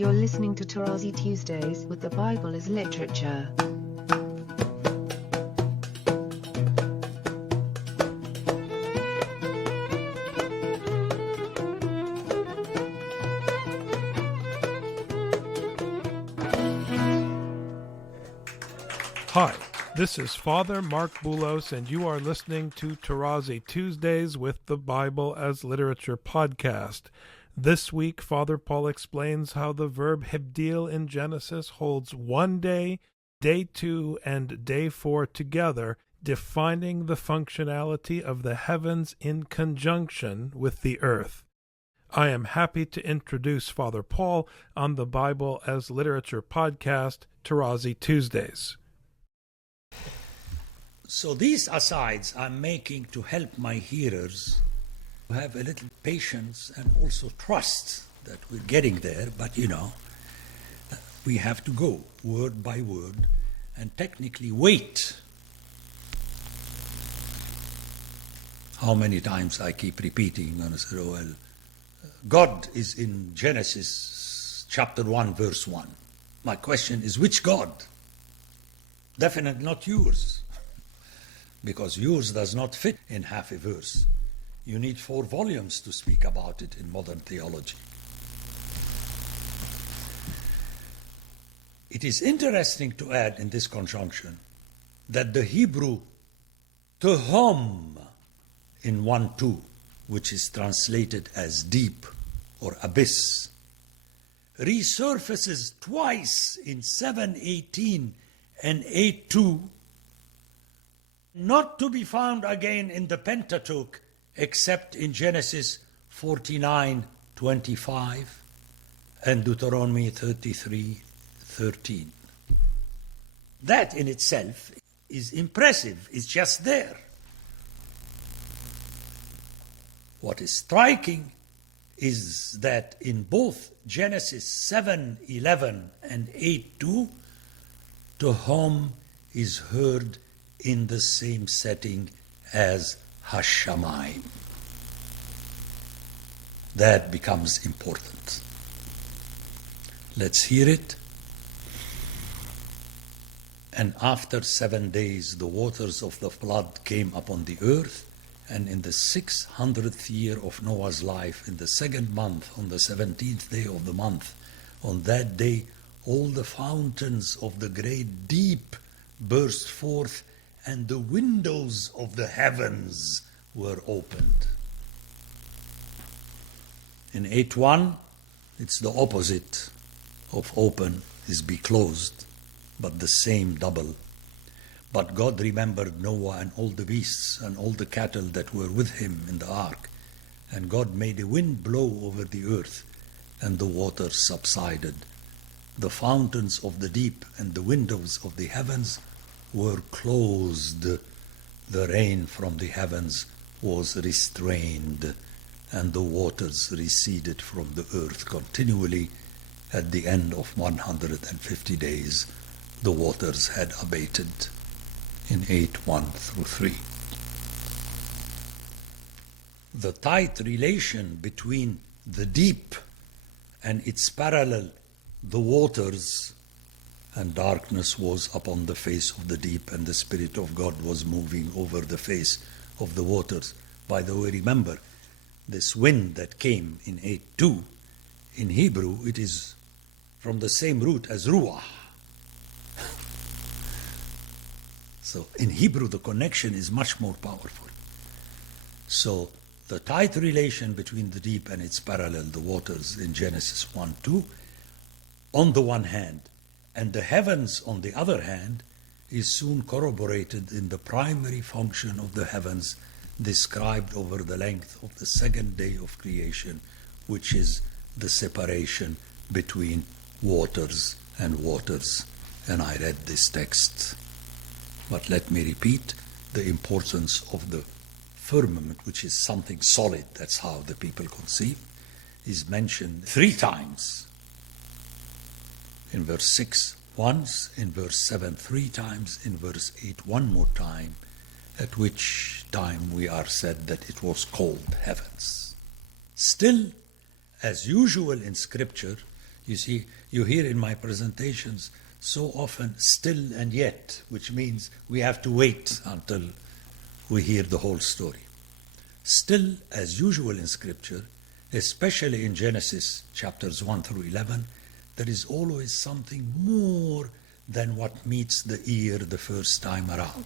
You're listening to Tarazi Tuesdays with the Bible as Literature. Hi, this is Father Mark Boulos, and you are listening to Tarazi Tuesdays with the Bible as Literature podcast. This week, Father Paul explains how the verb Hibdil in Genesis holds one day, day 2, and day 4 together, defining the functionality of the heavens in conjunction with the earth. I am happy to introduce Father Paul on the Bible as Literature podcast, Tarazi Tuesdays. So these asides I'm making to help my hearers to have a little patience and also trust that we're getting there, but we have to go word by word and technically wait. How many times I keep repeating, and I say, God is in Genesis chapter 1, verse 1. My question is, which God? Definitely not yours, because yours does not fit in half a verse. You need 4 volumes to speak about it in modern theology. It is interesting to add in this conjunction that the Hebrew tehom in 1:2, which is translated as deep or abyss, resurfaces twice in 7:18 and 8:2, not to be found again in the Pentateuch except in Genesis 49:25 and Deuteronomy 33:13. That in itself is impressive, it's just there. What is striking is that in both Genesis 7:11 and 8:2, tehom is heard in the same setting as Hashamayim. That becomes important. Let's hear it. And after 7 days the waters of the flood came upon the earth, and in the 600th year of Noah's life, in the 2nd month, on the 17th day of the month, on that day all the fountains of the great deep burst forth, and the windows of the heavens were opened. In 8:1, it's the opposite of open, is be closed, but the same double. But God remembered Noah and all the beasts and all the cattle that were with him in the ark. And God made a wind blow over the earth, and the waters subsided. The fountains of the deep and the windows of the heavens were closed. The rain from the heavens was restrained, and the waters receded from the earth continually. At the end of 150 days, the waters had abated. In 8:1 through 3. The tight relation between the deep and its parallel, the waters, and darkness was upon the face of the deep, and the Spirit of God was moving over the face of the waters. By the way, remember, this wind that came in 8:2, in Hebrew, it is from the same root as ruach. So in Hebrew, the connection is much more powerful. So the tight relation between the deep and its parallel, the waters in Genesis 1:2, on the one hand, and the heavens on the other hand, is soon corroborated in the primary function of the heavens described over the length of the 2nd day of creation, which is the separation between waters and waters. And I read this text. But let me repeat, the importance of the firmament, which is something solid, that's how the people conceive, is mentioned 3 times. In verse 6 once, in verse 7 3 times, in verse 8 1 more time, at which time we are said that it was called heavens. Still, as usual in Scripture, You see, you hear in my presentations so often still and yet, which means we have to wait until we hear the whole story. Still, as usual in Scripture, especially in Genesis chapters 1 through 11, there is always something more than what meets the ear the first time around.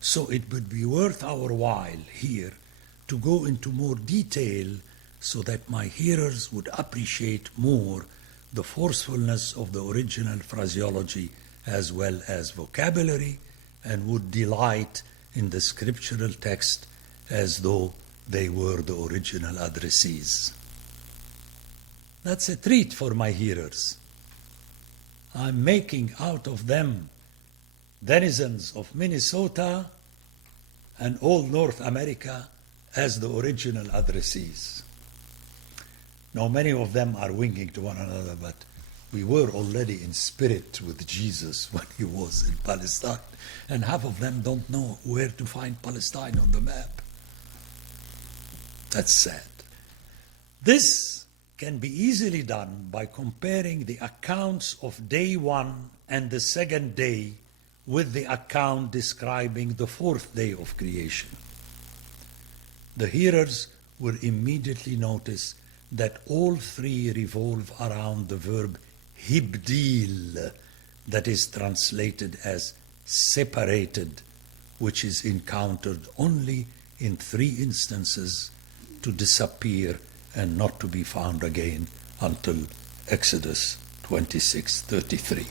So it would be worth our while here to go into more detail so that my hearers would appreciate more the forcefulness of the original phraseology as well as vocabulary, and would delight in the scriptural text as though they were the original addressees. That's a treat for my hearers. I'm making out of them denizens of Minnesota and all North America as the original addressees. Now, many of them are winking to one another, but we were already in spirit with Jesus when he was in Palestine, and half of them don't know where to find Palestine on the map. That's sad. This can be easily done by comparing the accounts of day one and the second day with the account describing the fourth day of creation. The hearers will immediately notice that all three revolve around the verb Hibdil, that is translated as separated, which is encountered only in 3 instances, to disappear and not to be found again until Exodus 26:33.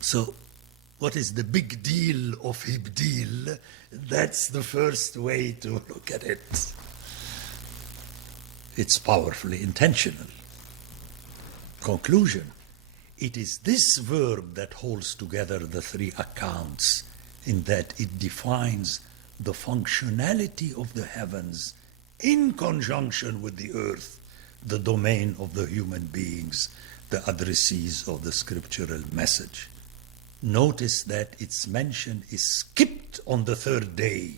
So, what is the big deal of Hibdil? That's the first way to look at it. It's powerfully intentional. Conclusion: it is this verb that holds together the 3 accounts, in that it defines the functionality of the heavens in conjunction with the earth, the domain of the human beings, the addressees of the scriptural message. Notice that its mention is skipped on the 3rd day,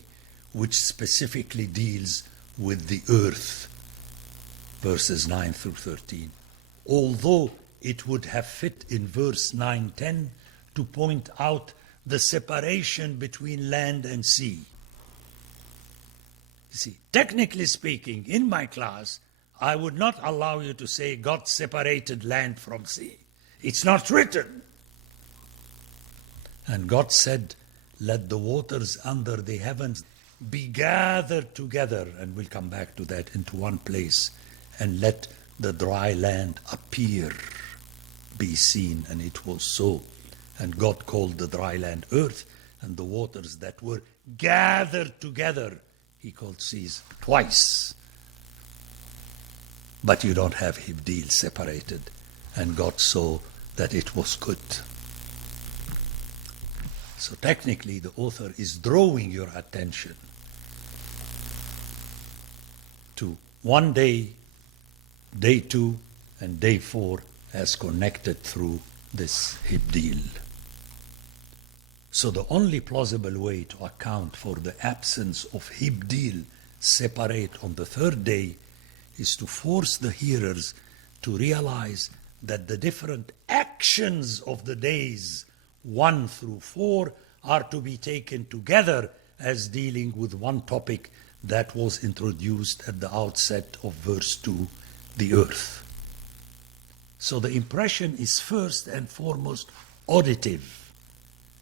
which specifically deals with the earth, verses 9 through 13, although it would have fit in verse 9-10 to point out the separation between land and sea. You see, technically speaking, in my class, I would not allow you to say God separated land from sea. It's not written. And God said, let the waters under the heavens be gathered together, and we'll come back to that, into one place, and let the dry land appear, be seen, and it was so. And God called the dry land earth, and the waters that were gathered together he called seas twice. But you don't have Hibdil separated, and God saw that it was good. So technically the author is drawing your attention to one day, day 2, and day 4 as connected through this Hibdil. So the only plausible way to account for the absence of Hibdil separate on the 3rd day is to force the hearers to realize that the different actions of the days 1 through 4 are to be taken together as dealing with one topic that was introduced at the outset of verse 2, the earth. So the impression is first and foremost auditive.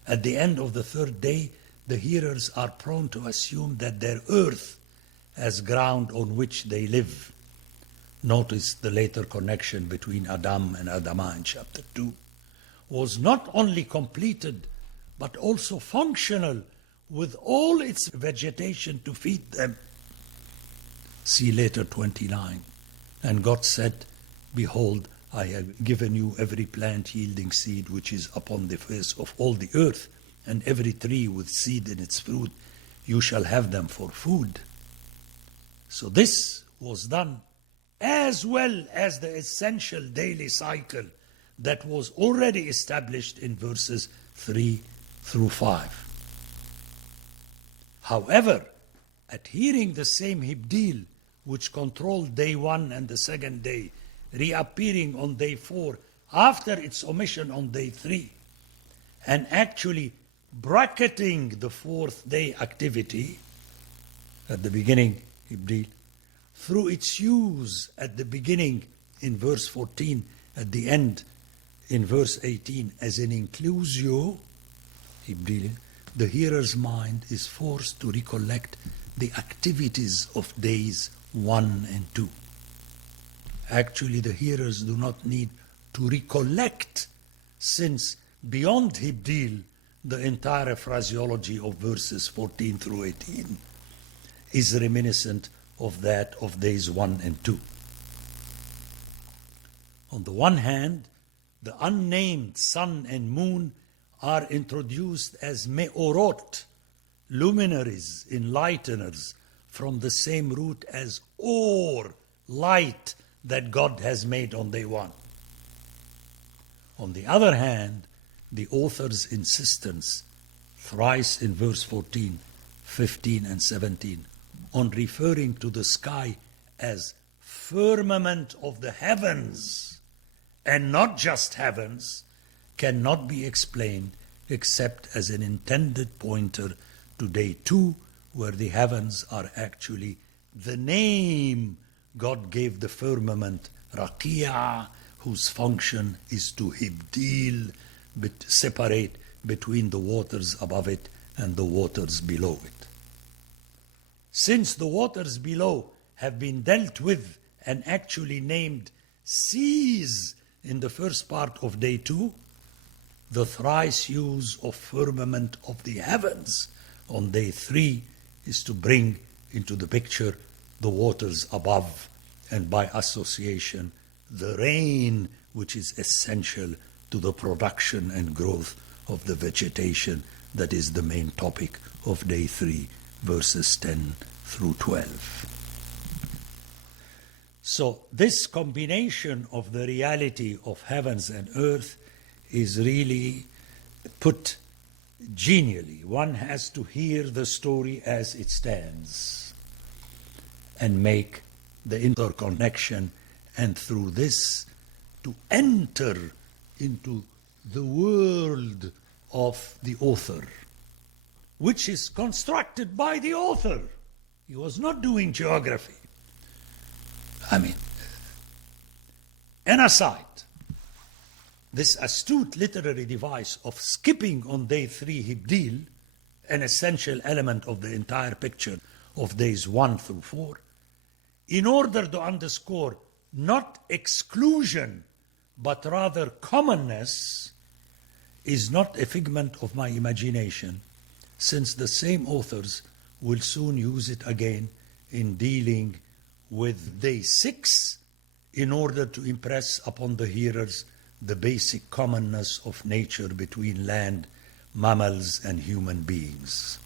At the end of the 3rd day, the hearers are prone to assume that their earth as ground on which they live. Notice the later connection between Adam and Adamah in chapter 2. Was not only completed, but also functional with all its vegetation to feed them. See later 29. And God said, behold, I have given you every plant yielding seed which is upon the face of all the earth, and every tree with seed in its fruit. You shall have them for food. So this was done as well as the essential daily cycle that was already established in verses 3 through 5. However, at hearing the same Hibdil, which controlled day 1 and the second day, reappearing on day 4 after its omission on day 3, and actually bracketing the 4th day activity at the beginning, Hibdil, through its use at the beginning in verse 14, at the end in verse 18 as an inclusio, Hibdil, the hearer's mind is forced to recollect the activities of days 1 and 2. Actually, the hearers do not need to recollect, since beyond Hibdil, the entire phraseology of verses 14 through 18 is reminiscent of that of days 1 and 2. On the one hand, the unnamed sun and moon are introduced as me'orot, luminaries, enlighteners, from the same root as or, light, that God has made on day 1. On the other hand, the author's insistence, thrice in verse 14, 15 and 17, on referring to the sky as firmament of the heavens, and not just heavens, cannot be explained except as an intended pointer to day 2, where the heavens are actually the name God gave the firmament, Raqiya, whose function is to Hibdil, separate between the waters above it and the waters below it. Since the waters below have been dealt with and actually named seas in the first part of day 2, the thrice use of firmament of the heavens on day 3 is to bring into the picture the waters above, and by association the rain, which is essential to the production and growth of the vegetation that is the main topic of day 3, verses 10 through 12. So this combination of the reality of heavens and earth is really put genially. One has to hear the story as it stands and make the interconnection, and through this to enter into the world of the author, which is constructed by the author. He was not doing geography. An aside, this astute literary device of skipping on day 3 Hibdil, an essential element of the entire picture of days 1 through 4, in order to underscore not exclusion but rather commonness, is not a figment of my imagination, since the same authors will soon use it again in dealing with day 6 in order to impress upon the hearers the basic commonness of nature between land, mammals, and human beings.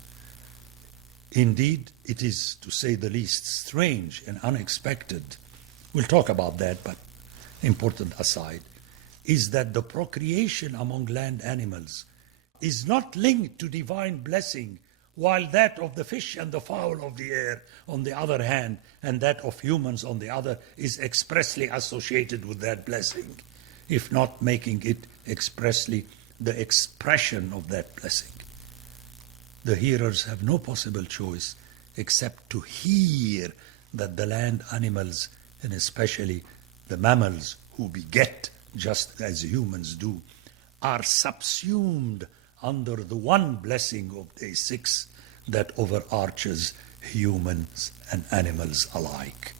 Indeed, it is, to say the least, strange and unexpected, we'll talk about that, but important aside, is that the procreation among land animals is not linked to divine blessing, while that of the fish and the fowl of the air, on the other hand, and that of humans on the other, is expressly associated with that blessing, if not making it expressly the expression of that blessing. The hearers have no possible choice except to hear that the land animals, and especially the mammals who beget just as humans do, are subsumed under the one blessing of day 6 that overarches humans and animals alike.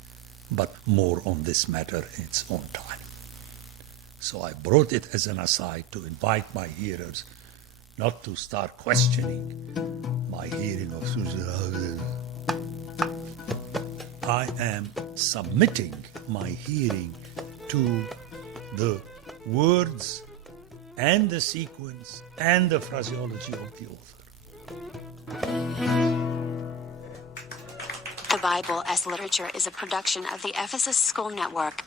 But more on this matter in its own time. So I brought it as an aside to invite my hearers not to start questioning my hearing of Susan. I am submitting my hearing to the words and the sequence and the phraseology of the author. The Bible as Literature is a production of the Ephesus School Network.